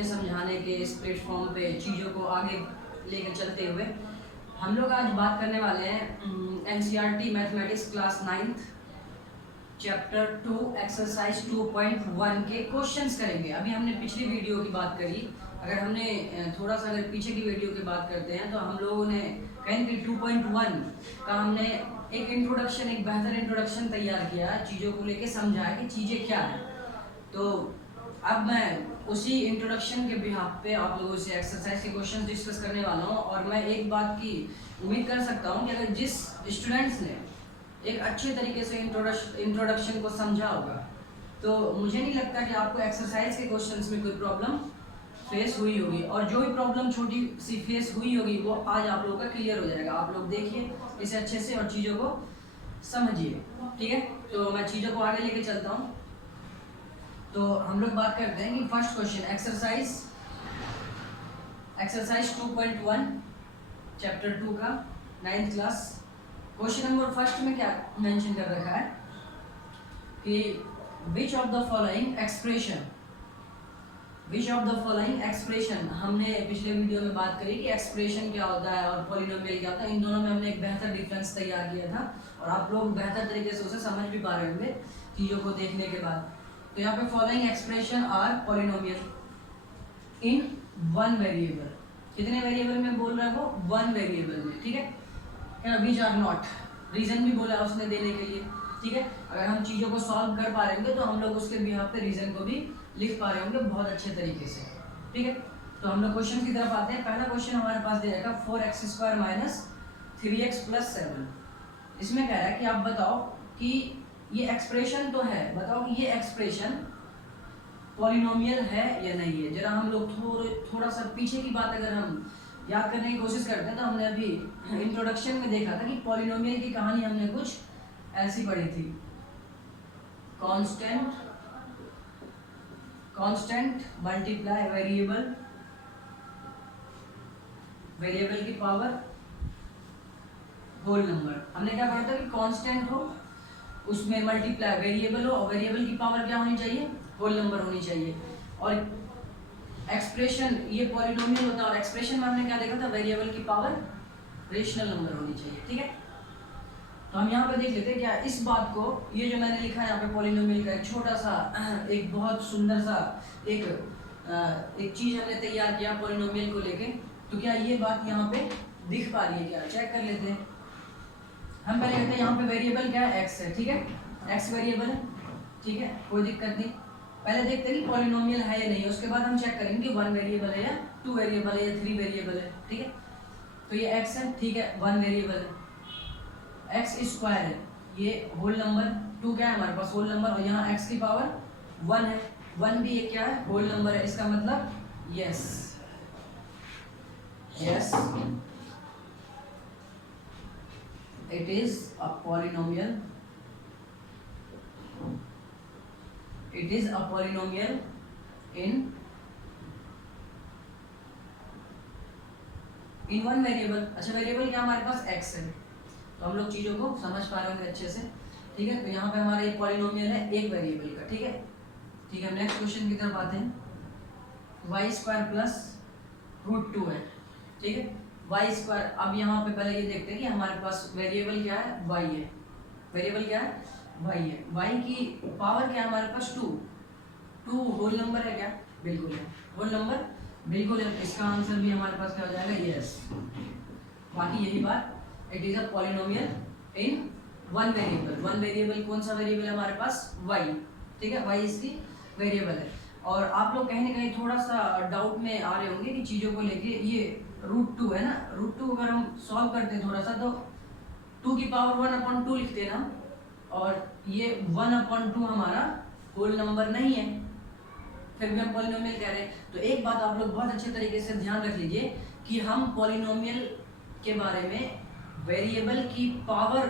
मुझे समझाने के इस प्लेटफॉर्म पे चीज़ों को आगे लेकर चलते हुए हम लोग आज बात करने वाले हैं NCERT mathematics class 9th chapter 2 exercise 2.1 के क्वेश्चंस करेंगे। अभी हमने पिछली वीडियो की बात करी, अगर हमने थोड़ा सा अगर पीछे की वीडियो की बात करते हैं तो हम लोगों ने कहें कि 2.1 का हमने एक इंट्रोडक्शन, एक बेहतर इंट्रोडक्शन तैयार किया, चीज़ों को लेके समझाया कि चीज़ें क्या है। तो अब मैं उसी इंट्रोडक्शन के बिहाफ पे आप लोगों से एक्सरसाइज के क्वेश्चन डिस्कस करने वाला हूँ। और मैं एक बात की उम्मीद कर सकता हूँ कि अगर जिस स्टूडेंट्स ने एक अच्छे तरीके से इंट्रोडक्शन को समझा होगा तो मुझे नहीं लगता कि आपको एक्सरसाइज के क्वेश्चंस में कोई प्रॉब्लम फेस हुई होगी। और जो भी प्रॉब्लम छोटी सी फेस हुई होगी वो आज आप लोगों का क्लियर हो जाएगा। आप लोग देखिए इसे अच्छे से और चीज़ों को समझिए, ठीक है। तो मैं चीज़ों को आगे लेके चलता हूँ। तो हम लोग बात करते हैं कि फर्स्ट क्वेश्चन एक्सरसाइज 2.1 चैप्टर 2 का 9th class. Question number first में क्या मेंशन कर रखा है कि which of the following expression, हमने पिछले वीडियो में बात करी कि एक्सप्रेशन क्या होता है और पॉलिनोमियल क्या होता है। इन दोनों में हमने एक बेहतर डिफरेंस तैयार किया था और आप लोग बेहतर तरीके से उसे समझ भी पा रहे होंगे चीज़ों को देखने के बाद। तो यहाँ पे following expression are polynomial in one variable. कितने वेरिएबल में बोल रहा है वो? वन वेरिएबल में, ठीक है। विच आर नॉट, रीजन भी बोला उसने देने के लिए, ठीक है। अगर हम चीज़ों को सॉल्व कर पा रहे होंगे तो हम लोग उसके बिहाफ पे रीजन को भी लिख पा रहे होंगे बहुत अच्छे तरीके से, ठीक है। तो हम लोग क्वेश्चन की तरफ आते हैं। पहला क्वेश्चन हमारे पास दे रहेगा 4x² - 3x + 7। इसमें कह रहा है कि आप बताओ कि ये एक्सप्रेशन तो है, बताओ कि ये एक्सप्रेशन पॉलिनोमियल है या नहीं है। जरा हम लोग थोड़ा सा पीछे की बात अगर हम याद करने की कोशिश करते हैं तो हमने अभी इंट्रोडक्शन में देखा था कि पॉलिनोमियल की कहानी हमने कुछ ऐसी पढ़ी थी। कांस्टेंट मल्टीप्लाई वेरिएबल की पावर होल नंबर। हमने क्या पढ़ा था कि कांस्टेंट हो, उसमें मल्टीप्लाई वेरिएबल हो और वेरिएबल की पावर क्या होनी चाहिए? होल नंबर होनी चाहिए। और एक्सप्रेशन ये पॉलिनोमियल होता है और एक्सप्रेशन में हमने क्या देखा था? वेरिएबल की पावर रेशनल नंबर होनी चाहिए, ठीक है। तो हम यहाँ पे देख लेते हैं क्या इस बात को, ये जो मैंने लिखा है यहाँ पे पॉलिनोमियल का एक छोटा सा एक बहुत सुंदर सा एक चीज हमने तैयार किया पॉलिनोमियल को लेके। तो क्या ये बात यहाँ पे दिख पा रही है? क्या चेक कर लेते हैं। हम पहले कहते हैं यहाँ पे वेरिएबल क्या है? एक्स है, ठीक है। एक्स वेरिएबल है, ठीक है, कोई दिक्कत नहीं। पहले देखते हैं कि पॉलिनोमियल है या नहीं, उसके बाद हम चेक करेंगे कि 1 वेरिएबल है या 2 वेरिएबल है या 3 वेरिएबल है, ठीक है। तो ये x है, ठीक है, 1 वेरिएबल है। x² है, ये होल नंबर, 2 क्या है हमारे पास? Whole number. और यहाँ x की पावर 1 है, 1 भी एक क्या है? होल नंबर है। इसका मतलब yes it is a polynomial, it is a polynomial in one variable। अच्छा, वेरिएबल क्या हमारे पास? x है। तो हम लोग चीज़ों को समझ पा रहे होंगे अच्छे से, ठीक है। तो यहाँ पे हमारा एक पॉलिनोमियल है एक वेरिएबल का, ठीक है, ठीक है। हम नेक्स्ट क्वेश्चन की तरफ आते हैं। y² + √2 है, ठीक है, y²। अब यहाँ पे पहले ये देखते हैं कि हमारे पास वेरिएबल क्या है? y है। वेरिएबल क्या है? y है। y की पावर क्या है हमारे पास? 2 होल नंबर है क्या? बिल्कुल है, होल नंबर बिल्कुल है। इसका आंसर भी हमारे पास क्या हो जाएगा? यस। बाकी यही बात, it is a polynomial in one variable. One variable कौन सा वेरिएबल है हमारे पास? y, ठीक है, y इसकी वेरिएबल है। और आप लोग कहीं ना कहीं थोड़ा सा डाउट में आ रहे होंगे कि चीज़ों को लेके, ये √2 है ना, √2 अगर हम सॉल्व करते हैं थोड़ा सा तो 2 की पावर 1/2 लिखते हैं ना, और ये 1/2 हमारा होल नंबर नहीं है, फिर भी हम पॉलिनोमियल कह रहे हैं। तो एक बात आप लोग बहुत अच्छे तरीके से ध्यान रख लीजिए कि हम पॉलिनोमियल के बारे में वेरिएबल की पावर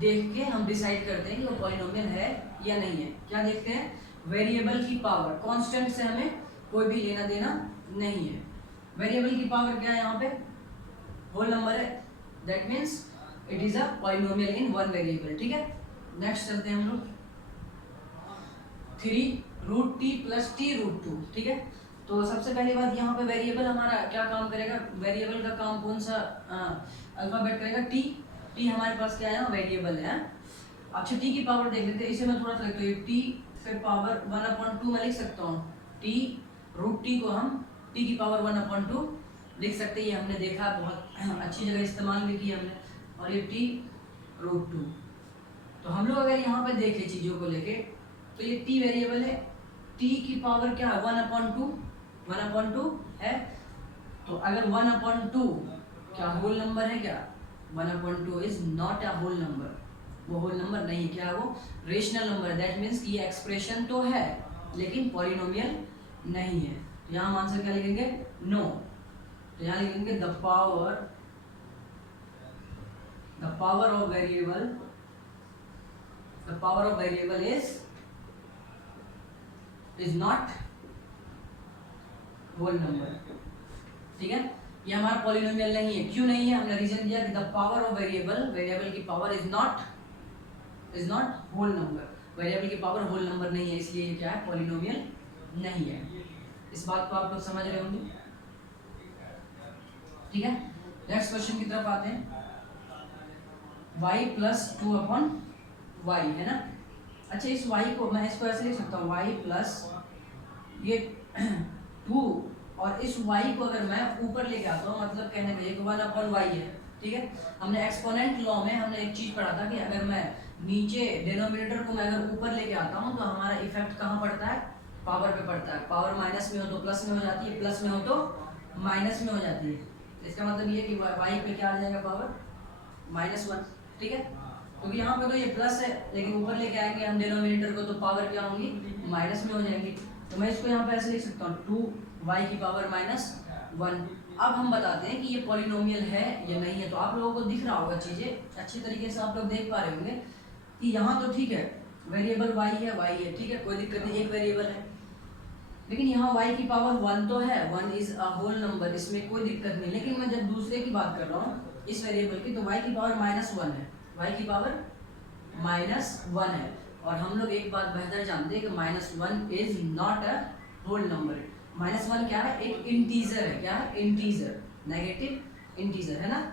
देख के हम डिसाइड करते हैं कि वो पॉलिनोमियल है या नहीं है। क्या देखते हैं? वेरिएबल की पावर। कांस्टेंट से हमें कोई भी लेना देना नहीं है। वेरिएबल की पावर क्या है यहाँ पे? होल नंबर है, that means it is a polynomial in one variable, ठीक है। नेक्स्ट चलते हैं हम लोग। 3 √t + t √2, ठीक है। तो सबसे पहली बात यहाँ पे वेरिएबल हमारा क्या काम करेगा, वेरिएबल का काम कौन सा अल्फाबेट करेगा, टी। टी हमारे पास क्या है ना, वेरिएबल है। अच्छा टी की पावर देख लेते हैं, इसे मैं थोड़ा सा लिखता हूँ, टी फिर पावर 1/2 मैं लिख सकता हूँ, टी रूट टी को हम टी की पावर 1/2 लिख सकते हैं। ये हमने देखा, बहुत अच्छी जगह इस्तेमाल भी किया हमने। और ये टी रूट 2। तो हम लोग अगर यहाँ पे देखें चीज़ों को लेके, तो ये टी वेरिएबल है, टी की पावर क्या है 1/2 है। तो अगर 1/2 क्या होल नंबर है क्या, 1/2 is not a whole number, वो होल नंबर नहीं है। क्या है वो, रेशनल नंबर है। दैट मीन्स कि ये एक्सप्रेशन तो है लेकिन पॉलिनोमियल नहीं है। तो यहाँ हम आंसर क्या लिखेंगे, नो। तो यहाँ लिखेंगे the power of variable is not whole number. ठीक है, ये हमारा पॉलिनोमियल नहीं है। क्यों नहीं है, हमने रीजन दिया कि द पावर ऑफ वेरिएबल की power is not whole number. Variable की पावर होल नंबर नहीं है, इसलिए ये क्या है, पॉलिनोमियल नहीं है। इस बात को आप लोग समझ रहे होंगे। ठीक है, नेक्स्ट क्वेश्चन की तरफ आते हैं। y + 2/y है ना। अच्छा इस y को मैं इसको ऐसे लिख सकता हूँ, y प्लस ये 2 और इस y को अगर मैं ऊपर लेके आता हूँ, मतलब कहने का ये 1/y है। ठीक है, हमने एक्सपोनेंट लॉ में हमने एक चीज पढ़ा था कि अगर मैं नीचे डिनोमिनेटर को मैं अगर ऊपर लेके आता हूँ तो हमारा इफेक्ट कहाँ पड़ता है, पावर पे पड़ता है। पावर माइनस में हो तो प्लस में हो जाती है, प्लस में हो तो माइनस में हो जाती है। इसका मतलब ये कि y पे क्या आ जाएगा, पावर -1। ठीक है, क्योंकि यहाँ पे तो ये प्लस है लेकिन ऊपर लेके आएंगे हम डिनोमिनेटर को तो पावर क्या होंगी, माइनस में हो जाएंगी। तो मैं इसको यहाँ पे ऐसे लिख सकता हूँ 2y की पावर -1। अब हम बताते हैं कि ये पॉलिनोमियल है या नहीं है। तो आप लोगों को दिख रहा होगा, चीज़ें अच्छी तरीके से आप लोग देख पा रहे होंगे कि यहाँ तो ठीक है वेरिएबल y है, ठीक है, कोई दिक्कत नहीं, एक वेरिएबल है। लेकिन यहाँ y की पावर 1 तो है, 1 इज अ होल नंबर, इसमें कोई दिक्कत नहीं। लेकिन मैं जब दूसरे की बात कर रहा हूँ इस वेरिएबल की, तो y की पावर -1 है, y की पावर -1 है। और हम लोग एक बात बेहतर जानते हैं कि -1 is not a whole number. -1 क्या है, एक इंटीजर है। क्या है, इंटीजर, नेगेटिव इंटीजर है ना।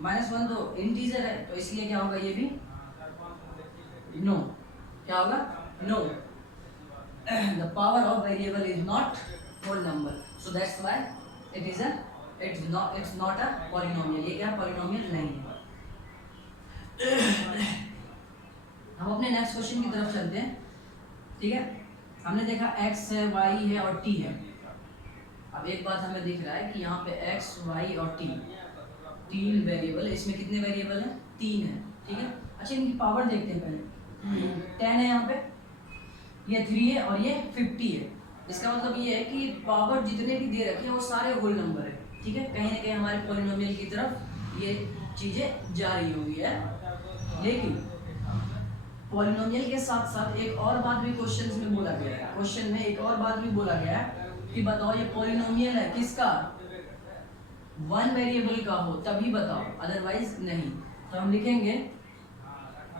-1 तो इंटीजर है, तो इसलिए क्या होगा, ये भी नो। क्या होगा, no. The power of variable is not whole number, so that's why it's not a polynomial। ये क्या polynomial नहीं है। हम अपने नेक्स्ट क्वेश्चन की तरफ चलते हैं। ठीक है, हमने देखा x है, y है और t है। अब एक बात हमें दिख रहा है कि यहाँ पे x, y और t 3 वेरिएबल है। इसमें कितने वेरिएबल हैं, 3 है। ठीक है, अच्छा इनकी पावर देखते हैं पहले। 10 है यहाँ पे, ये 3 है और ये 50 है। इसका मतलब ये है कि पावर जितने भी दे रखे हैं वो सारे होल नंबर है। ठीक है, कहीं ना कहीं हमारे पॉलिनोमियल की तरफ ये चीजें जा रही हुई है। लेकिन पॉलिनोमियल के साथ साथ एक और बात भी क्वेश्चन में बोला गया है, क्वेश्चन में एक और बात भी बोला गया है कि बताओ ये पॉलिनोमियल है किसका, 1 वेरिएबल का हो तभी बताओ, अदरवाइज नहीं। तो हम लिखेंगे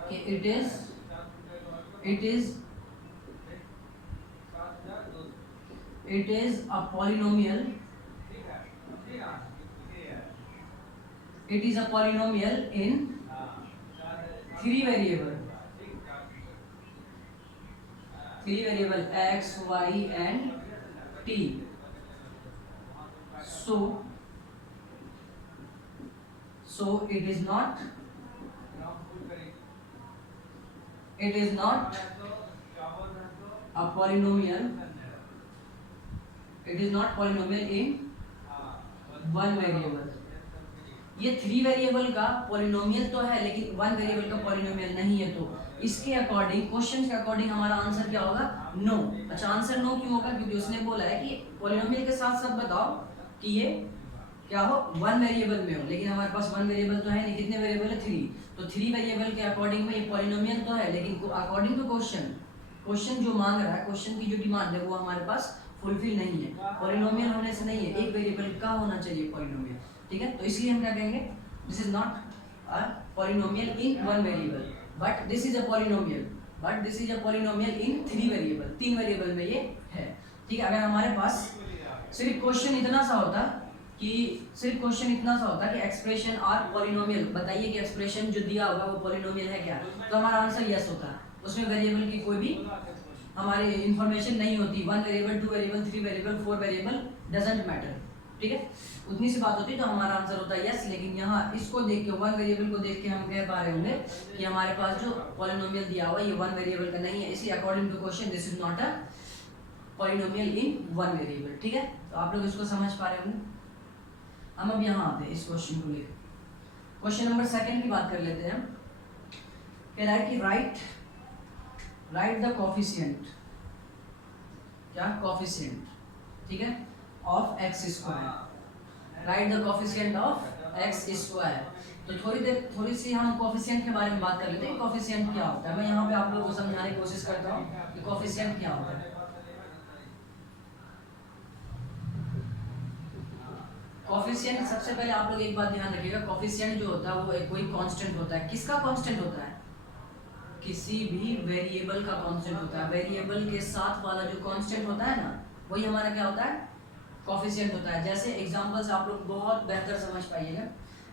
कि it is a polynomial, in 3 variable x, y and t। so it is not a polynomial, in 1 variable. ये 3 वेरिएबल का पॉलिनोमियल तो है लेकिन 1 वेरिएबल का पॉलिनोमियल नहीं है। तो इसके अकॉर्डिंग, क्वेश्चन के अकॉर्डिंग हमारा आंसर क्या होगा, नो। अच्छा आंसर नो क्यों होगा, क्योंकि उसने बोला है कि पॉलिनोमियल के साथ साथ बताओ कि ये क्या हो, 1 वेरिएबल में हो। लेकिन हमारे पास 1 वेरिएबल तो है नहीं, कितने वेरिएबल है, 3। तो 3 वेरिएबल के अकॉर्डिंग में ये पॉलिनोमियल तो है, लेकिन अकॉर्डिंग टू क्वेश्चन जो मांग रहा है, क्वेश्चन की जो डिमांड है वो हमारे पास फुलफिल नहीं है। पॉलिनोमियल होने से नहीं है, एक वेरिएबल का होना चाहिए पॉलिनोमियल। ठीक है, तो इसलिए हम क्या कहेंगे, this is not a polynomial in 1 variable, but this is a polynomial in 3 variable. 3 variable में ये है। ठीक है, अगर हमारे पास सिर्फ क्वेश्चन इतना सा होता कि एक्सप्रेशन आर पॉलिनोमियल, बताइए कि एक्सप्रेशन जो दिया होगा वो पॉलिनोमियल है क्या, तो हमारा आंसर यस होता है। उसमें वेरिएबल की कोई भी हमारी इंफॉर्मेशन नहीं होती, 1 variable, 2 variable, 3 variable, 4 variable, doesn't matter, ठीक है, उतनी सी बात होती है, तो हमारा आंसर होता है यस। लेकिन यहाँ इसको देख के 1 वेरिएबल को देख के हम कह पा रहे होंगे कि हमारे पास जो पॉलिनोमियल दिया हुआ है ये 1 वेरिएबल का नहीं है, इसलिए according to question this is not a polynomial in 1 variable, ठीक है। तो आप लोग इसको समझ पा रहे होंगे। हम अब यहाँ आते हैं इस क्वेश्चन को लेकर, क्वेश्चन नंबर 2 की बात कर लेते हैं हम। कह रहा है कि राइट द कोफिशिएंट, क्या कोफिशिएंट, ठीक है, of x square, right the coefficient of x square. तो थोड़ी सी हम कोफिशिएंट के बारे में बात कर लेते हैं, कोफिशिएंट क्या होता है। मैं यहाँ पे आप लोगों को समझाने की कोशिश करता हूँ कि कोफिशिएंट क्या होता है। कोफिशिएंट, सबसे पहले आप लोग एक बात ध्यान रखिएगा, कोफिशिएंट जो होता है वो कोई कांस्टेंट होता है। किसका कांस्टेंट होता है? किसी भी वेरिएबल का कांस्टेंट होता है। वेरिएबल के साथ वाला जो कांस्टेंट होता है ना, वही हमारा क्या होता है? कोफिशिएंट होता है। जैसे एग्जांपल से आप लोग बहुत बेहतर समझ पाइएगा।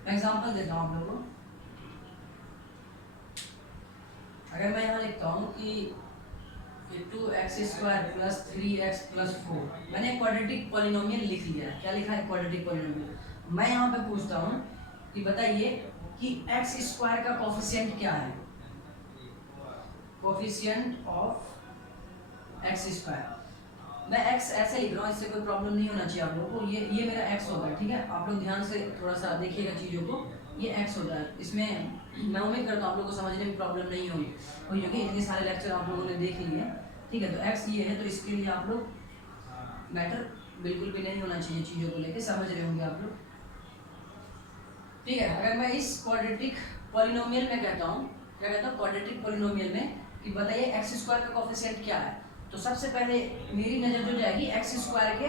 मैं एग्जांपल देता हूँ आप लोगों को। अगर मैं यहाँ लिखता हूँ कि 2x² + 3x + 4, मैंने क्वाड्रेटिक पॉलिनोमियल लिख लिया है। क्या लिखा है? Quadratic polynomial. मैं यहाँ पे पूछता हूँ कि बताइए कि x² का कोफिशिएंट क्या है? Coefficient of x²। मैं x ऐसे लिख रहा हूँ, इससे कोई प्रॉब्लम नहीं होना चाहिए आप लोगों को। ये मेरा x होगा, ठीक है। आप लोग ध्यान से थोड़ा सा देखिएगा चीज़ों को। ये x होता है, इसमें मैं उम्मीद करता हूँ आप लोगों को समझने में प्रॉब्लम नहीं होगी, क्योंकि इतने सारे लेक्चर आप लोगों ने देख लिए हैं, ठीक है। तो x ये है, तो इसके लिए आप लोग मैटर बिल्कुल भी नहीं होना चाहिए, चीज़ों को लेकर समझ रहे होंगे आप लोग, ठीक है। अगर मैं इस क्वाड्रेटिक पॉलिनोमियल में कहता हूँ, क्या कहता हूँ क्वाड्रेटिक पॉलिनोमियल में, कि बताइए x² का कोफिशिएंट क्या है, तो सबसे पहले मेरी नज़र जो जाएगी x² के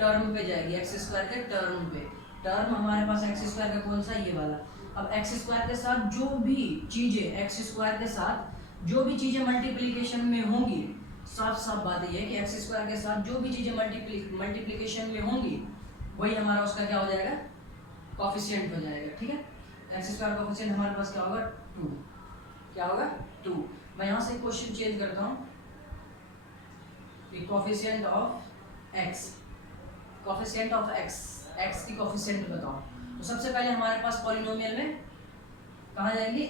टर्म पे जाएगी। x² के टर्म पे, टर्म हमारे पास x² का कौन सा? ये वाला। अब x² के साथ जो भी चीज़ें, x² के साथ जो भी चीज़ें मल्टीप्लिकेशन में होंगी, साफ बात ये है कि x² के साथ जो भी चीज़ें मल्टीप्लिकेशन में होंगी, वही हमारा उसका क्या हो जाएगा? कोफिशिएंट हो जाएगा, ठीक है। x² कोफिशिएंट हमारे पास क्या होगा? 2। क्या होगा? 2। मैं यहाँ से क्वेश्चन चेंज करता हूँ, coefficient of x, coefficient of x की कोफिशिएंट बताओ। तो सबसे पहले हमारे पास पॉलिनोमियल में कहाँ जाएंगी?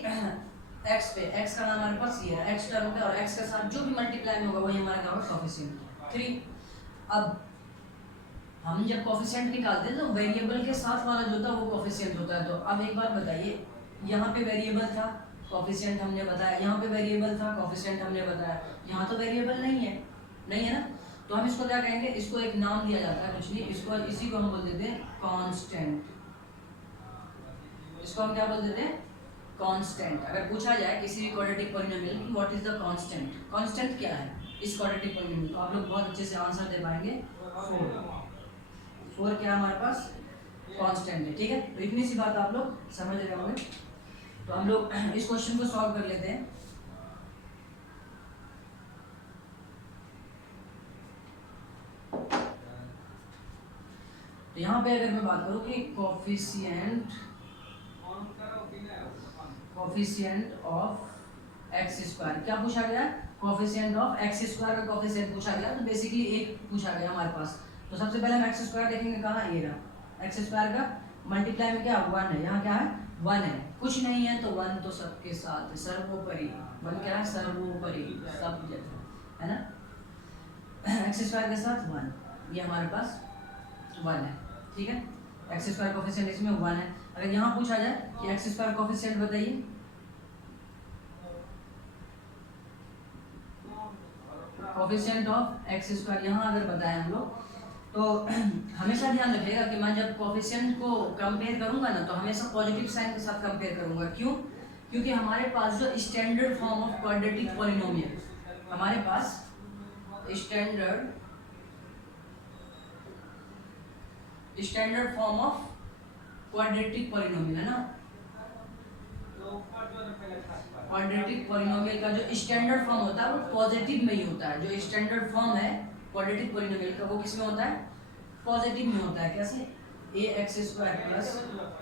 x पे। x का नाम हमारे पास ये है, x टर्म पे, और x के साथ जो भी मल्टीप्लाई में होगा वही हमारा क्या होगा? कोफिशिएंट 3। अब हम जब कोफिशिएंट निकालते हैं तो वेरिएबल के साथ वाला जो था वो कोफिशिएंट होता है। तो अब एक बात बताइए, यहाँ पे वेरिएबल था, कोफिशिएंट हमने बताया, यहाँ पे वेरिएबल था, कोफिशिएंट हमने बताया, यहाँ तो वेरिएबल नहीं है ना। तो हम इसको क्या कहेंगे? इसको एक नाम दिया जाता है, कुछ नहीं, इसी को हम बोल देते हैं कांस्टेंट। इसको हम क्या बोल देते हैं? कांस्टेंट। अगर पूछा जाए किसी भी क्वाड्रेटिक पॉलिनोमियल की what is the constant, constant क्या है इस क्वाड्रेटिक पॉलिनोमियल, तो आप लोग बहुत अच्छे से आंसर दे पाएंगे। 4 क्या हमारे पास? कांस्टेंट है, ठीक है। तो इतनी सी बात आप लोग समझ रहे होंगे। तो हम लोग इस क्वेश्चन को सॉल्व कर लेते हैं। तो यहाँ पे अगर मैं बात करूँ कि कोफिशिएंट ऑफ x², क्या पूछा गया? कोफिशिएंट ऑफ x² का कोफिशिएंट पूछा गया। तो बेसिकली एक पूछा गया हमारे पास। तो सबसे पहले हम x² देखेंगे, कहाँ? ये रहा। x² का मल्टीप्लाई में क्या? 1 है। यहाँ क्या है? 1 है। कुछ नहीं है तो 1 तो सबके साथ, सर्वोपरि। 1 क्या है? सर्वोपरि, सब जगह, है ना। x² के साथ 1, ये हमारे पास 1 है, ठीक है। x² कोफिशिएंट इसमें 1 है। अगर यहाँ पूछा जाए कि x² कोफिशिएंट बताइए, कोफिशिएंट ऑफ x², यहाँ अगर बताएं हम लोग, तो हमेशा ध्यान रखिएगा कि मैं जब कोफिशिएंट को कंपेयर करूंगा ना, तो हमेशा पॉजिटिव साइन के साथ कंपेयर करूंगा। क्यों? क्योंकि हमारे पास जो standard form of quadratic polynomial, हमारे पास standard form of quadratic polynomial है ना, क्वाड्रेटिक पॉलिनोमियल का जो स्टैंडर्ड फॉर्म होता है वो पॉजिटिव में ही होता है। जो स्टैंडर्ड फॉर्म है क्वाड्रेटिक पॉलिनोमियल का, वो किस में होता है? पॉजिटिव में होता है, कैसे a x square plus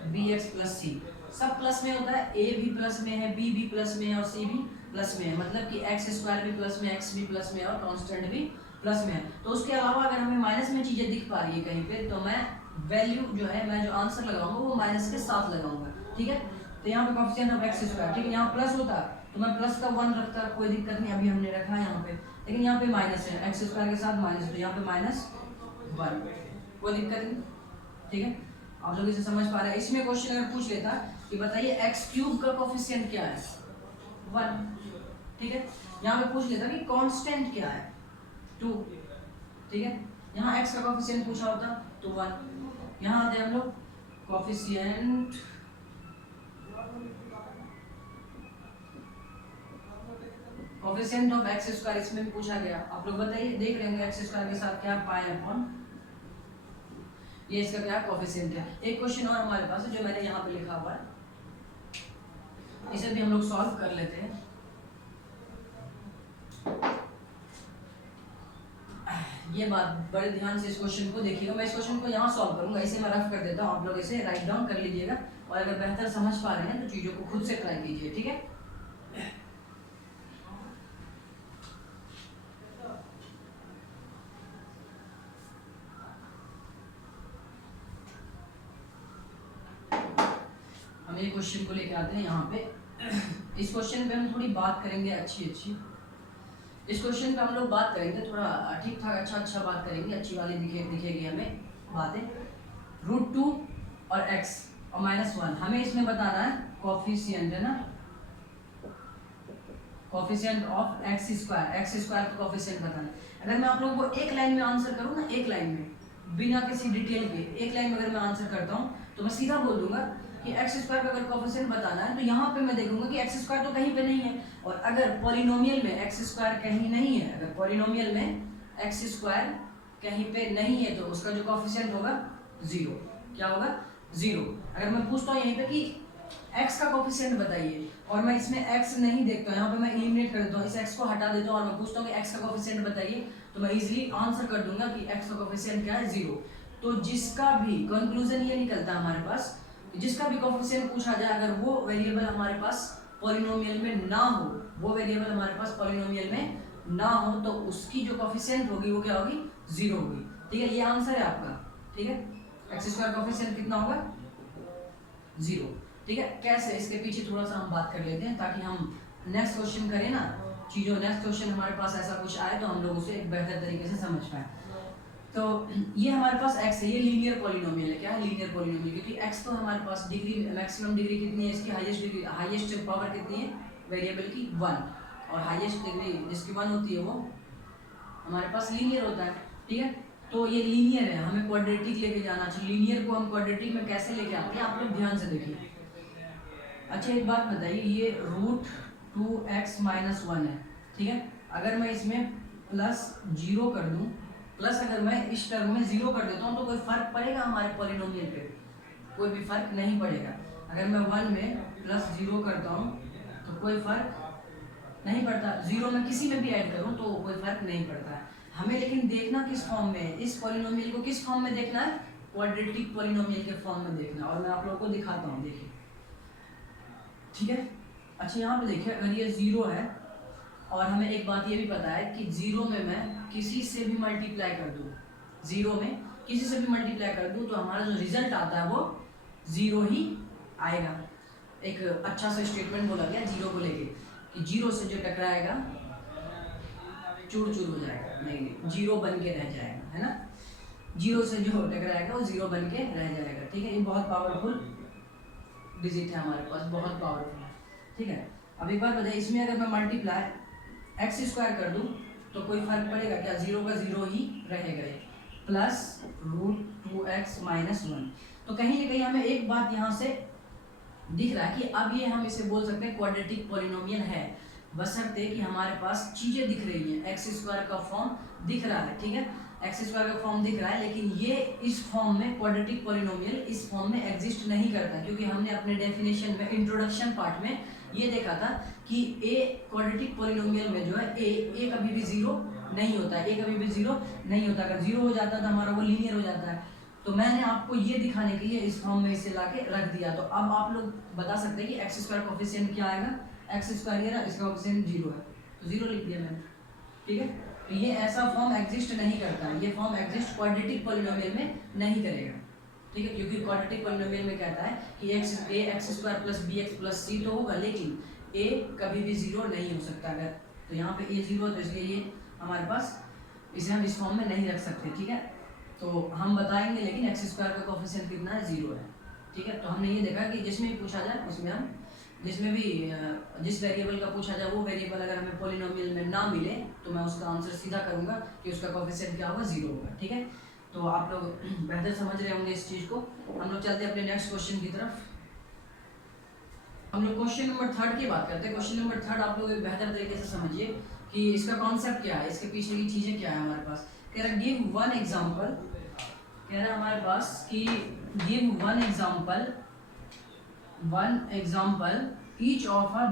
b x plus c, सब प्लस में होता है, ए भी प्लस में है, बी भी प्लस में है और सी भी प्लस में है, मतलब कि एक्स स्क्वायर भी प्लस में, एक्स भी प्लस में और कांस्टेंट भी प्लस में है। तो उसके अलावा अगर हमें माइनस में चीजें दिख पा रही है कहीं पे, तो मैं वैल्यू जो है, मैं जो आंसर लगाऊंगा वो माइनस के साथ लगाऊंगा, ठीक है। तो यहाँ पे कोएफिशिएंट ऑफ एक्स स्क्वायर, ठीक है, यहाँ प्लस होता तो मैं प्लस का 1 रखता, कोई दिक्कत नहीं, अभी हमने रखा है यहाँ पे, लेकिन यहाँ पे माइनस है, एक्स स्क्वायर के साथ माइनस, तो यहाँ पे -1, कोई दिक्कत नहीं, ठीक है। आप लोग इसे समझ पा रहे हैं। इसमें क्वेश्चन अगर पूछ लेता कि बताइए एक्स क्यूब का कोएफिशिएंट क्या है, 1, ठीक है। यहाँ पे पूछ लेता कि कांस्टेंट क्या है, 2, ठीक है। यहाँ x का कोएफिशिएंट पूछा होता तो 1, यहाँ आते हम लोग कोएफिशिएंट ऑफ एक्स स्क्वायर, इसमें भी पूछा गया, आप लोग बताइए, देख रहे होंगे एक्स स्क्वायर के साथ क्या पाई अपॉन, ये इसका क्या कोएफिशिएंट है। एक क्वेश्चन और हमारे पास है जो मैंने यहाँ पे लिखा हुआ है, इसे भी हम लोग सॉल्व कर लेते हैं। ये बात बड़े ध्यान से इस क्वेश्चन को देखिएगा, मैं इस क्वेश्चन को यहाँ सॉल्व करूंगा, इसे मैं रफ कर देता हूँ, आप लोग इसे राइट डाउन कर लीजिएगा, और अगर बेहतर समझ पा रहे हैं तो चीजों को खुद से ट्राई कीजिए, ठीक है। हम ये क्वेश्चन को लेके आते हैं यहाँ पे। इस क्वेश्चन पे हम थोड़ी बात करेंगे अच्छी, इस क्वेश्चन पे हम लोग बात करेंगे थोड़ा ठीक ठाक, अच्छा बात करेंगे, अच्छी वाली दिखेगी हमें बातें। √2 और x और -1, हमें इसमें बताना है कोएफिशिएंट, है ना, कोएफिशिएंट ऑफ एक्स स्क्वायर का कोएफिशिएंट बताना है। अगर मैं आप लोगों को एक लाइन में आंसर करूँ ना, एक लाइन में बिना किसी डिटेल के, एक लाइन में अगर मैं आंसर करता हूँ तो मैं सीधा बोल दूंगा कि एक्स स्क्वायर का अगर कोएफिशिएंट बताना है तो यहाँ पे मैं देखूंगा कि एक्स स्क्वायर तो कहीं पे नहीं है, और अगर पॉलिनोमियल में एक्स स्क्वायर कहीं नहीं है, अगर पॉलिनोमियल में एक्स स्क्वायर कहीं पे नहीं है तो उसका जो कोएफिशिएंट होगा 0, क्या होगा 0। अगर मैं पूछता हूँ यहीं पे कि x का कोएफिशिएंट बताइए और मैं इसमें x नहीं देखता, यहाँ पे मैं एलिमिनेट कर देता हूँ, इस x को हटा देता हूँ और मैं पूछता हूँ कि x का कोएफिशिएंट बताइए, तो मैं इजीली आंसर कर दूंगा कि x का कोएफिशिएंट क्या है, 0। तो जिसका भी कंक्लूजन ये निकलता है हमारे पास, जिसका भी कोएफिशिएंट पूछा जाए, अगर वो वेरिएबल हमारे पास पॉलिनोमियल में ना हो, वो वेरिएबल हमारे पास पॉलिनोमियल में ना हो, तो उसकी जो कोएफिशिएंट होगी वो क्या होगी, 0 होगी, ठीक है। ये आंसर है आपका, ठीक है। एक्स स्क्वायर कोएफिशिएंट कितना होगा, 0, ठीक है। कैसे, इसके पीछे थोड़ा सा हम बात कर लेते हैं ताकि हम नेक्स्ट क्वेश्चन करें ना, चीजों नेक्स्ट क्वेश्चन हमारे पास ऐसा कुछ आए तो हम लोग उसे एक बेहतर तरीके से समझ पाए। तो ये हमारे पास x है, ये लीनियर पॉलिनोमियल है, क्या है, लीनियर पॉलिनोमियल, क्योंकि x तो हमारे पास डिग्री, मैक्सिमम डिग्री कितनी है इसकी, हाईएस्ट पावर कितनी है वेरिएबल की, 1, और हाईएस्ट डिग्री जिसकी 1 होती है वो हमारे पास लीनियर होता है, ठीक है। तो ये लीनियर है, हमें क्वाड्रेटिक लेके जाना चाहिए, लीनियर को हम क्वाड्रेटिक में कैसे लेके आते हैं आप लोग ध्यान से देखिए। अच्छा एक बात बताइए, ये √2x - 1 है, ठीक है। अगर मैं इसमें +0 कर दूं, प्लस अगर मैं इस टर्म में 0 कर देता हूँ तो कोई फर्क पड़ेगा हमारे पॉलिनोमियल पे, कोई भी फर्क नहीं पड़ेगा। अगर मैं 1 में +0 करता हूँ तो कोई फर्क नहीं पड़ता, 0 में किसी में भी ऐड करूँ तो कोई फर्क नहीं पड़ता है हमें। लेकिन देखना किस फॉर्म में है, इस पॉलिनोमियल को किस फॉर्म में देखना है, क्वाड्रेटिक पॉलिनोमियल के फॉर्म में देखना, और मैं आप लोगों को दिखाता हूँ, देखिए, ठीक है। अच्छा यहाँ पे देखिए, अगर ये 0 है और हमें एक बात ये भी पता है कि 0 में मैं किसी से भी मल्टीप्लाई कर दूँ, 0 में किसी से भी मल्टीप्लाई कर दूँ तो हमारा जो रिजल्ट आता है वो 0 ही आएगा। एक अच्छा सा स्टेटमेंट बोला गया 0 को लेके कि 0 से जो टकराएगा चूर चूर हो जाएगा, नहीं 0 बन के रह जाएगा, है ना, 0 से जो टकराएगा वो 0 बन के रह जाएगा, ठीक है। ये बहुत पावरफुल डिजिट है हमारे पास, बहुत पावरफुल है, ठीक है। अब एक बात बताइए, इसमें अगर मैं मल्टीप्लाई एक्स स्क्वायर कर दूं तो कोई फर्क पड़ेगा क्या, 0 का 0 ही रहेगा, प्लस √2x - 1। तो कहीं ना कहीं हमें एक बात यहाँ से दिख रहा है कि अब ये हम इसे बोल सकते हैं क्वाड्रेटिक पॉलिनोमियल है, बशर्ते कि हमारे पास चीजें दिख रही हैं, एक्स स्क्वायर का फॉर्म दिख रहा है, ठीक है, एक्स स्क्वायर का फॉर्म दिख रहा है, लेकिन ये इस फॉर्म में क्वाड्रेटिक पॉलिनोमियल इस फॉर्म में एग्जिस्ट नहीं करता, क्योंकि हमने अपने डेफिनेशन में इंट्रोडक्शन पार्ट में ये देखा था कि ए क्वाड्रेटिक पॉलिनोमियल में जो है ए कभी भी 0 नहीं होता है, ए कभी भी जीरो नहीं होता। अगर जीरो हो जाता तो हमारा वो लीनियर हो जाता है। तो मैंने आपको ये दिखाने के लिए इस फॉर्म में इसे लाके रख दिया। तो अब आप लोग बता सकते हैं कि एक्स स्क्वायर कोफिशिएंट क्या आएगा, एक्स स्क्वायर ये ना, इसका कोफिशिएंट जीरो है तो जीरो लिख दिया मैंने, ठीक है। तो ये ऐसा फॉर्म एग्जिस्ट नहीं करता है, ये फॉर्म एग्जिस्ट क्वाड्रेटिक पॉलिनोमियल में नहीं करेगा, ठीक है, क्योंकि क्वाड्रेटिक पॉलिनोमियल में कहता है कि x square plus b x plus c तो होगा, लेकिन ए कभी भी जीरो नहीं हो सकता। अगर तो यहाँ पे ए जीरो है तो इसलिए ये हमारे पास, इसे हम इस फॉर्म में नहीं रख सकते, ठीक है। तो हम बताएंगे, लेकिन एक्स स्क्वायर का कोफिशिएंट कितना है, जीरो है, ठीक है। तो हमने ये देखा कि जिसमें भी पूछा जाए उसमें हम, जिसमें भी जिस वेरिएबल का पूछा जाए वो वेरिएबल अगर हमें पॉलिनोमियल में ना मिले तो मैं उसका आंसर सीधा करूंगा कि उसका कोफिशिएंट क्या होगा, जीरो होगा, ठीक है। तो आप लोग बेहतर समझ रहे होंगे इस चीज़ को। हम लोग चलते हैं अपने नेक्स्ट क्वेश्चन की तरफ। हम लोग क्वेश्चन नंबर 3 की बात करते हैं। क्वेश्चन नंबर 3 आप लोग बेहतर तरीके से समझिए कि इसका कॉन्सेप्ट क्या है, इसके पीछे की चीज़ें क्या है हमारे पास। कह रहा गिव वन एग्जांपल, कह रहा है हमारे पास कि give one example each of a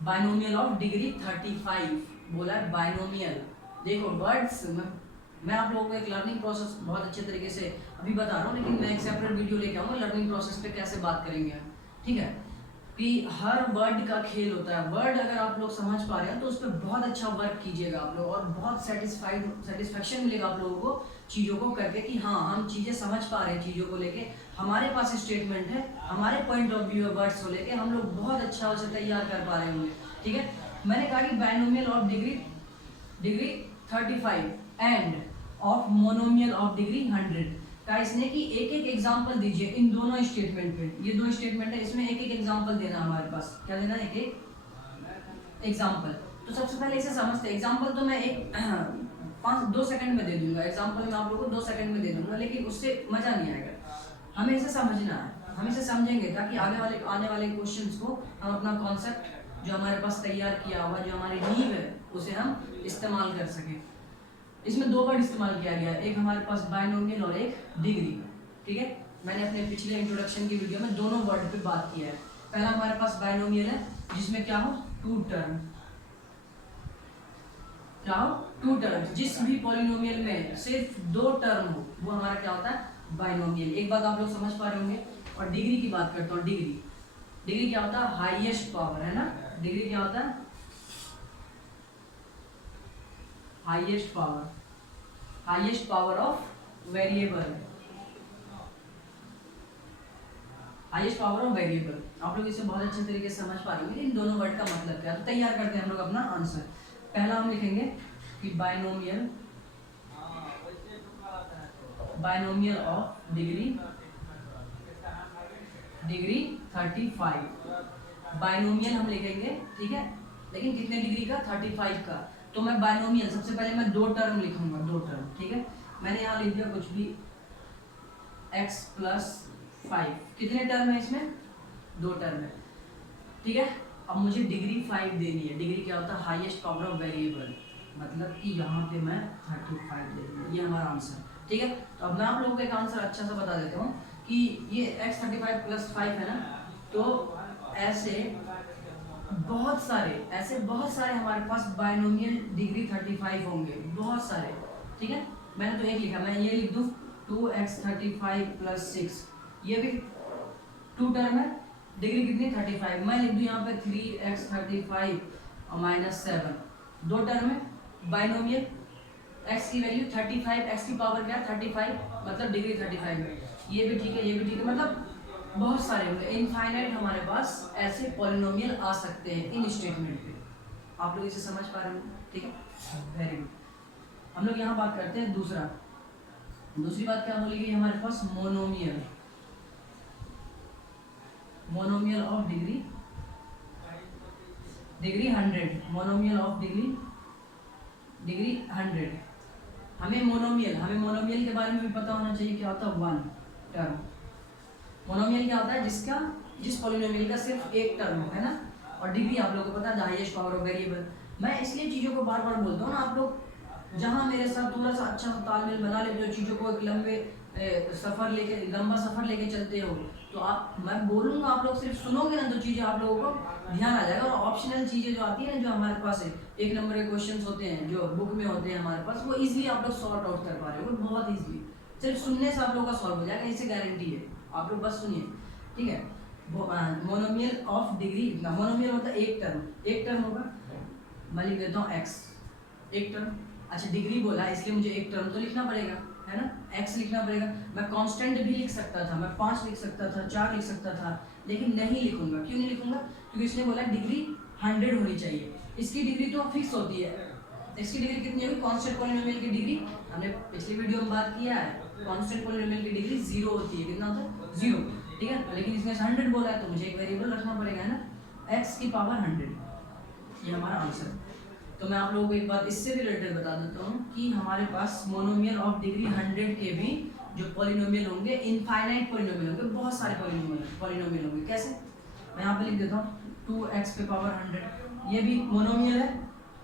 binomial of degree 35। बोला है बाइनोमियल। देखो वर्ड्स मैं आप लोगों को एक लर्निंग प्रोसेस बहुत अच्छे तरीके से अभी बता रहा हूँ, लेकिन मैं एक सेपरेट वीडियो लेके आऊँगा लर्निंग प्रोसेस पे कैसे बात करेंगे हम, ठीक है। कि हर वर्ड का खेल होता है। वर्ड अगर आप लोग समझ पा रहे हैं तो उस पर बहुत अच्छा वर्क कीजिएगा आप लोग, और बहुत सेटिस्फैक्शन मिलेगा आप लोगों को चीज़ों को करके कि हाँ हम चीज़ें समझ पा रहे हैं, चीज़ों को लेके हमारे पास स्टेटमेंट है, हमारे पॉइंट ऑफ व्यू है, वर्ड्स को लेके हम लोग बहुत अच्छा उसे तैयार कर पा रहे होंगे, ठीक है। मैंने कहा कि binomial of degree 35 end of monomial of degree 100 का इसने कि एक एक एग्जांपल दीजिए इन दोनों स्टेटमेंट पे। ये दो स्टेटमेंट है, इसमें एक एक एग्जांपल देना हमारे पास। क्या देना, एक एक एग्जांपल। तो सबसे पहले इसे समझते हैं। एग्जांपल तो मैं एक 2 सेकंड में दे दूंगा, एग्जांपल मैं आप लोगों को 2 सेकंड में दे दूंगा, लेकिन उससे मजा नहीं आएगा। हमें इसे समझना है, हम इसे समझेंगे ताकि आने वाले क्वेश्चंस को हम अपना कॉन्सेप्ट जो हमारे पास तैयार किया हुआ, जो हमारी नींव है, उसे हम इस्तेमाल कर सकें। इसमें 2 वर्ड इस्तेमाल किया गया है, एक हमारे पास बाइनोमियल और एक डिग्री, ठीक है। मैंने अपने पिछले इंट्रोडक्शन की वीडियो में दोनों वर्ड पे बात किया है। पहला हमारे पास बाइनोमियल है जिसमें क्या हो, 2 टर्म, क्या हो, 2 टर्म। जिस भी पॉलिनोमियल में सिर्फ 2 टर्म हो वो हमारा क्या होता है, बाइनोमियल। एक बात आप लोग समझ पा रहे होंगे। और डिग्री की बात करता हूँ। डिग्री क्या होता है, हाईएस्ट पावर, है ना। डिग्री क्या होता है, highest power of variable, highest power of variable. आप लोग इसे बहुत अच्छे तरीके से समझ पा रहे होंगे इन दोनों वर्ड का मतलब क्या है। तो तैयार करते हैं हम लोग अपना आंसर। पहला हम लिखेंगे कि बाइनोमियल ऑफ डिग्री 35। बाइनोमियल हम लिखेंगे, ठीक है, लेकिन कितने डिग्री का, 35 का। तो मैं बाइनोमियल सबसे पहले मैं 2 टर्म लिखूंगा, 2 टर्म, ठीक है। मैंने यहाँ लिख दिया कुछ भी x + 5। कितने टर्म है इसमें, 2 टर्म है, ठीक है। अब मुझे डिग्री 5 देनी है। डिग्री क्या होता है, हाईएस्ट पावर ऑफ वेरिएबल, मतलब कि यहाँ पे मैं 35 दे दूँगा। ये हमारा आंसर, ठीक है। तो अब मैं आप लोगों को एक आंसर अच्छा सा बता देता हूँ कि ये x 35 + 5 है ना। तो ऐसे बहुत सारे हमारे पास बाइनोमियल डिग्री 35 होंगे, बहुत सारे, ठीक है। मैंने तो एक लिखा, मैं ये लिख दूँ 2x 35 + 6, ये भी 2 टर्म है, डिग्री कितनी, 35। मैं लिख दूँ यहाँ पे 3x 35 और -7, 2 टर्म है, बाइनोमियल। x की वैल्यू 35, x की पावर क्या है, 35, मतलब डिग्री 35 है। ये भी ठीक है, ये भी ठीक है, मतलब बहुत सारे होंगे, इनफाइनाइट हमारे पास ऐसे पॉलिनोमियल आ सकते हैं इन स्टेटमेंट पे। आप लोग इसे समझ पा रहे हैं, ठीक है, वेरी गुड। हम लोग यहाँ बात करते हैं दूसरी बात क्या बोलेगी हमारे पास, monomial of degree 100, monomial of degree 100। हमें मोनोमियल के बारे में भी पता होना चाहिए, क्या होता है, 1 टर्म। मोनोमियल क्या होता है, जिस पॉलिनोमियल का सिर्फ एक टर्म है ना। और डिग्री आप लोगों को पता है, हाईएस्ट पावर ऑफ वेरिएबल। मैं इसलिए चीज़ों को बार बार बोलता हूँ ना, आप लोग जहाँ मेरे साथ थोड़ा सा अच्छा तालमेल बना लेते हो, चीज़ों को एक लंबा सफ़र लेके चलते हो, तो आप, मैं बोलूँगा, आप लोग सिर्फ सुनोगे ना तो चीज़ें आप लोगों को ध्यान आ जाएगा। और ऑप्शनल चीज़ें जो आती है ना, जो हमारे पास है, 1 नंबर के क्वेश्चन होते हैं जो बुक में होते हैं हमारे पास, वो इजीली आप लोग सॉर्ट आउट कर पा रहे हो, बहुत ईजिली। सिर्फ सुनने से आप लोग का सॉल्व हो जाएगा, इससे गारंटी है। आप लोग बस सुनिए, ठीक है। मोनोमियल ऑफ डिग्री, मोनोमियल होता है एक टर्म होगा, मैं लिख देता हूँ एक्स, एक टर्म। अच्छा डिग्री बोला इसलिए मुझे एक टर्म तो लिखना पड़ेगा, है ना, x लिखना पड़ेगा। मैं कांस्टेंट भी लिख सकता था, मैं 5 लिख सकता था, 4 लिख सकता था, लेकिन नहीं लिखूंगा। क्यों नहीं लिखूंगा? क्योंकि इसने बोला डिग्री 100 होनी चाहिए। इसकी डिग्री तो फिक्स होती है। इसकी डिग्री कितनी होगी? कांस्टेंट पॉलिनोमियल की डिग्री, हमने पिछली वीडियो में बात किया है, कांस्टेंट पॉलिनोमियल की डिग्री 0 होती है। कितना होता है? 0, ठीक है। लेकिन इसमें 100 बोला है तो मुझे एक वेरिएबल रखना पड़ेगा, है ना, x की पावर 100। ये हमारा आंसर। तो मैं आप लोगों को एक बात इससे भी रिलेटेड बता देता हूँ कि हमारे पास मोनोमियल ऑफ डिग्री 100 के भी जो पॉलिनोमियल होंगे, इनफाइनाइट पॉलिनोमियल होंगे, बहुत सारे पॉलिनोमियल होंगे। कैसे? मैं यहाँ पे लिख देता हूँ 2x पे पावर 100, ये भी मोनोमियल है,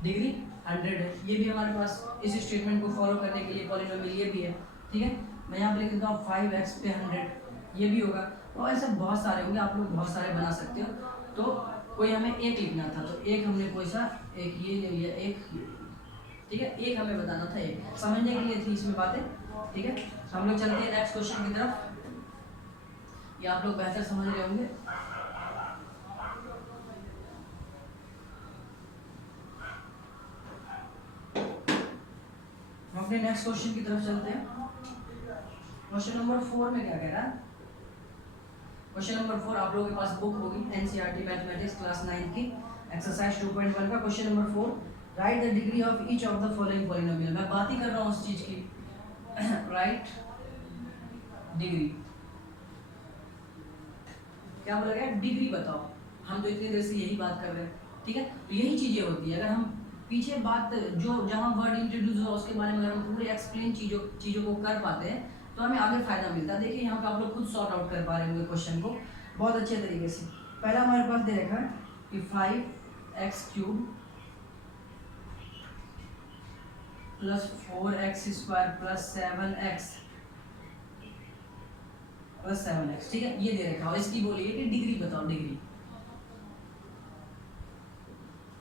डिग्री 100 है। ये भी हमारे पास इस स्टेटमेंट को फॉलो करने के लिए पॉलिनोमियल ये भी है, ठीक है। मैं यहाँ पे लिख देता हूँ 5x पे 100, ये भी होगा। और ऐसे बहुत सारे होंगे, आप लोग बहुत सारे बना सकते हो। तो कोई हमें एक लिखना था, तो एक हमने कोई सा एक ये ले लिया, एक, ठीक है। एक हमें बताना था, एक समझने के लिए थी इसमें बातें, ठीक है। तो हम लोग चलते हैं नेक्स्ट क्वेश्चन की तरफ, ये आप लोग बेहतर समझ रहे होंगे। हम अपने नेक्स्ट क्वेश्चन की तरफ चलते हैं। क्वेश्चन नंबर 4 में क्या कह रहा है? क्वेश्चन नंबर 4 आप लोगों के पास बुक होगी, एनसीईआरटी मैथमेटिक्स क्लास 9 की एक्सरसाइज 2.1 का question number 4, right the degree of each of the following polynomial. मैं बात ही कर रहा हूँ उस चीज की, राइट डिग्री, क्या बोला गया? डिग्री बताओ। हम तो इतनी देर से यही बात कर रहे हैं, ठीक है। तो यही चीजें होती है, अगर हम पीछे बात जो जहाँ वर्ड इंट्रोड्यूस हुआ उसके बारे में अगर हम पूरे एक्सप्लेन चीजों को कर पाते हैं तो हमें आगे फायदा मिलता है। देखिए यहाँ पे आप लोग खुद सॉर्ट आउट कर पा रहे होंगे क्वेश्चन को बहुत अच्छे तरीके से। पहला हमारे पास दे रखा है कि 5x³ plus 4x² plus 7x, ठीक है, ये दे रखा है। इसकी बोलिए कि डिग्री बताओ, डिग्री,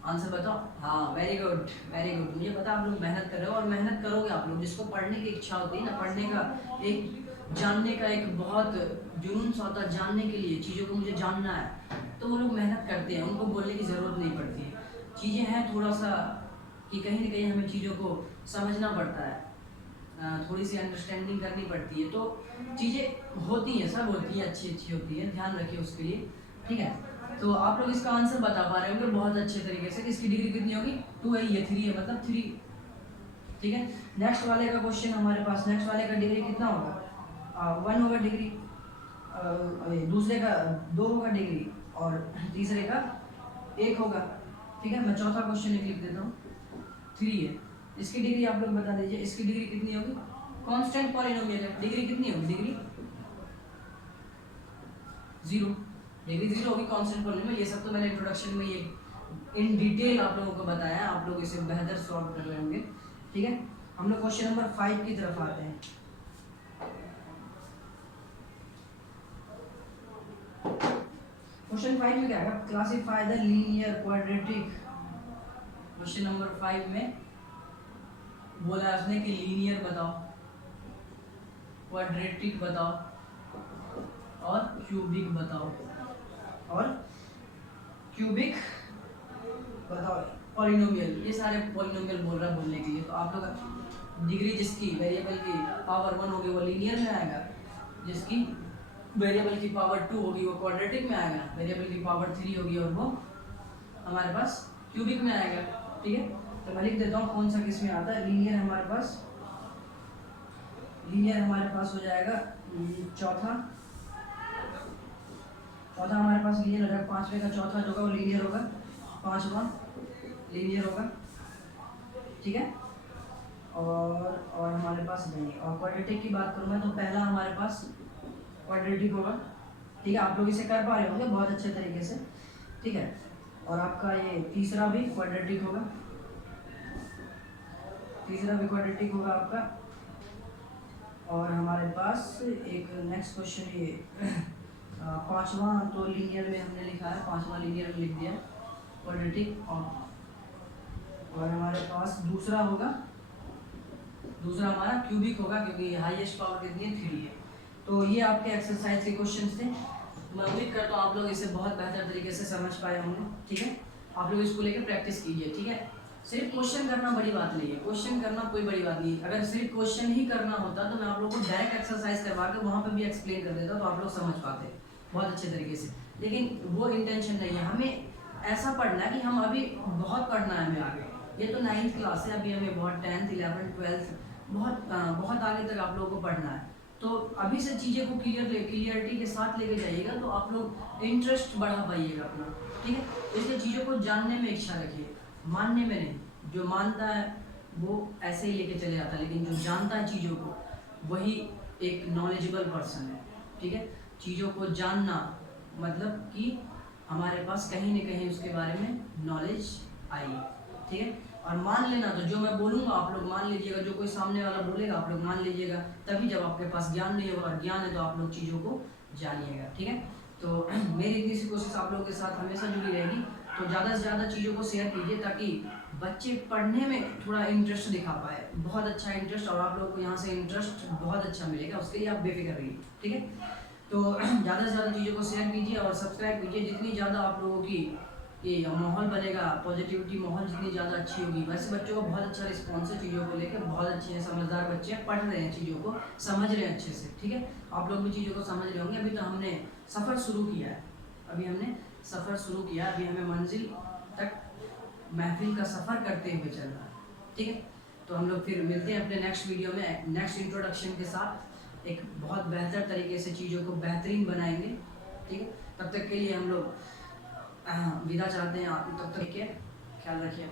आंसर बताओ। हाँ वेरी गुड वेरी गुड, मुझे पता आप लोग मेहनत कर रहे हो और मेहनत करोगे आप लोग। जिसको पढ़ने की इच्छा होती है ना, पढ़ने का एक, जानने का एक बहुत जुनून सा होता है, जानने के लिए चीज़ों को मुझे जानना है, तो वो लोग मेहनत करते हैं, उनको बोलने की ज़रूरत नहीं पड़ती है। चीज़ें हैं थोड़ा सा कि कहीं ना कहीं हमें चीज़ों को समझना पड़ता है, थोड़ी सी अंडरस्टैंडिंग करनी पड़ती है, तो चीज़ें होती हैं, सब होती हैं, अच्छी अच्छी होती हैं, ध्यान रखिए उसके लिए, ठीक है। तो आप लोग इसका आंसर बता पा रहे होंगे बहुत अच्छे तरीके से कि इसकी डिग्री कितनी होगी? 2 है, ये 3 है, मतलब 3, ठीक है। नेक्स्ट वाले का क्वेश्चन हमारे पास, नेक्स्ट वाले का डिग्री कितना होगा? 1 होगा डिग्री, दूसरे का 2 होगा डिग्री, और तीसरे का 1 होगा, ठीक है। मैं चौथा क्वेश्चन लिख देता हूँ, 3 है। इसकी डिग्री आप लोग बता दीजिए, इसकी डिग्री कितनी होगी? कांस्टेंट पॉलिनोमियल है, डिग्री कितनी होगी? डिग्री 0, डिग्री 0 होगी कांस्टेंट पॉलिनोमियल। ये सब तो मैंने इंट्रोडक्शन में ये इन डिटेल आप लोगों को बताया, आप लोग इसे बेहतर सॉल्व कर रहे होंगे, ठीक है। हम लोग क्वेश्चन नंबर 5 की तरफ आते हैं। क्वेश्चन 5 में क्या है? Classify the linear quadratic. Question number 5 में बोला उसने कि लीनियर बताओ, क्वाड्रेटिक बताओ और क्यूबिक बताओ, और क्यूबिक बताओ, पॉलिनोमियल, ये सारे पॉलिनोमियल बोल रहा है बोलने के लिए। तो आप लोग डिग्री जिसकी वेरिएबल की पावर 1 होगी वो लीनियर में आएगा, जिसकी वेरिएबल की पावर 2 होगी वो क्वाड्रेटिक में आएगा, वेरिएबल की पावर 3 होगी और वो हमारे पास क्यूबिक में आएगा, ठीक है। तो मैं लिख देता हूँ कौन सा किस में आता है। लीनियर हमारे पास हो जाएगा चौथा हमारे पास लीनियर हो जाएगा। 5वें का चौथा जो होगा वो लीनियर होगा, 5वां लीनियर होगा, ठीक है। और हमारे पास नहीं, और क्वाड्रेटिक की बात करूँ मैं तो पहला हमारे पास क्वाड्रेटिक होगा, ठीक है। आप लोग इसे कर पा रहे होंगे बहुत अच्छे तरीके से, ठीक है। और आपका ये तीसरा भी क्वाड्रेटिक होगा, आपका। और हमारे पास एक नेक्स्ट क्वेश्चन ये पांचवा तो लीनियर में हमने लिखा है, पांचवा लीनियर में लिख दिया क्वाड्रेटिक। और हमारे पास दूसरा होगा, दूसरा हमारा क्यूबिक होगा क्योंकि हाईएस्ट पावर कितनी है 3 है। तो ये आपके एक्सरसाइज के क्वेश्चंस थे। मैं उम्मीद करता हूँ आप लोग इसे बहुत बेहतर तरीके से समझ पाए होंगे। ठीक है, आप लोग इसको लेकर प्रैक्टिस कीजिए। ठीक है, सिर्फ क्वेश्चन करना बड़ी बात नहीं है, क्वेश्चन करना कोई बड़ी बात नहीं है। अगर सिर्फ क्वेश्चन ही करना होता तो मैं आप लोगों को डायरेक्ट एक्सरसाइज करवा के वहाँ पर भी एक्सप्लेन कर देता तो आप लोग समझ पाते बहुत अच्छे तरीके से। लेकिन वो इंटेंशन नहीं है, हमें ऐसा पढ़ना है कि हम अभी बहुत पढ़ना है हमें आगे। ये तो 9th क्लास है, अभी हमें बहुत 10th 11th 12th बहुत आगे तक आप लोगों को पढ़ना है। तो अभी से चीज़ें को क्लियरिटी के साथ लेके जाइएगा तो आप लोग इंटरेस्ट बढ़ा पाइएगा अपना। ठीक है, इसलिए चीज़ों को जानने में इच्छा रखिए, मानने में नहीं। जो मानता है वो ऐसे ही लेके चले जाता है, लेकिन जो जानता है चीज़ों को वही एक नॉलेजेबल पर्सन है। ठीक है, चीज़ों को जानना मतलब कि हमारे पास कहीं ना कहीं उसके बारे में नॉलेज आई। ठीक है, और मान लेना तो जो मैं बोलूँगा आप लोग मान लीजिएगा, जो कोई सामने वाला बोलेगा आप लोग मान लीजिएगा, तभी जब आपके पास ज्ञान नहीं होगा। और ज्ञान है तो आप लोग चीज़ों को जानिएगा। ठीक है, तो मेरी इतनी सी कोशिश आप लोगों के साथ हमेशा जुड़ी रहेगी। तो ज़्यादा से ज़्यादा चीज़ों को शेयर कीजिए ताकि बच्चे पढ़ने में थोड़ा इंटरेस्ट दिखा पाए, बहुत अच्छा इंटरेस्ट। और आप लोगों को यहाँ से इंटरेस्ट बहुत अच्छा मिलेगा, उसके लिए आप बेफिक्र रहिए। ठीक है, तो ज़्यादा से ज़्यादा चीज़ों को शेयर कीजिए और सब्सक्राइब कीजिए। जितनी ज़्यादा आप लोगों की ये माहौल बनेगा, पॉजिटिविटी माहौल जितनी ज़्यादा अच्छी होगी। वैसे बच्चों को बहुत अच्छा रिस्पॉन्स है चीज़ों को लेकर, बहुत अच्छे हैं, समझदार बच्चे हैं, पढ़ रहे हैं, चीज़ों को समझ रहे हैं अच्छे से। ठीक है, आप लोग भी चीज़ों को समझ रहे होंगे। अभी तो हमने सफ़र शुरू किया है, अभी हमने सफ़र शुरू किया, अभी हमें मंजिल तक महफिल का सफ़र करते हुए चल रहा है। ठीक है, तो हम लोग फिर मिलते हैं अपने नेक्स्ट वीडियो में नेक्स्ट इंट्रोडक्शन के साथ, एक बहुत बेहतर तरीके से चीज़ों को बेहतरीन बनाएंगे। ठीक है, तब तक के लिए हम लोग विदा चाहते हैं। आप तब तक के ख्याल रखिए।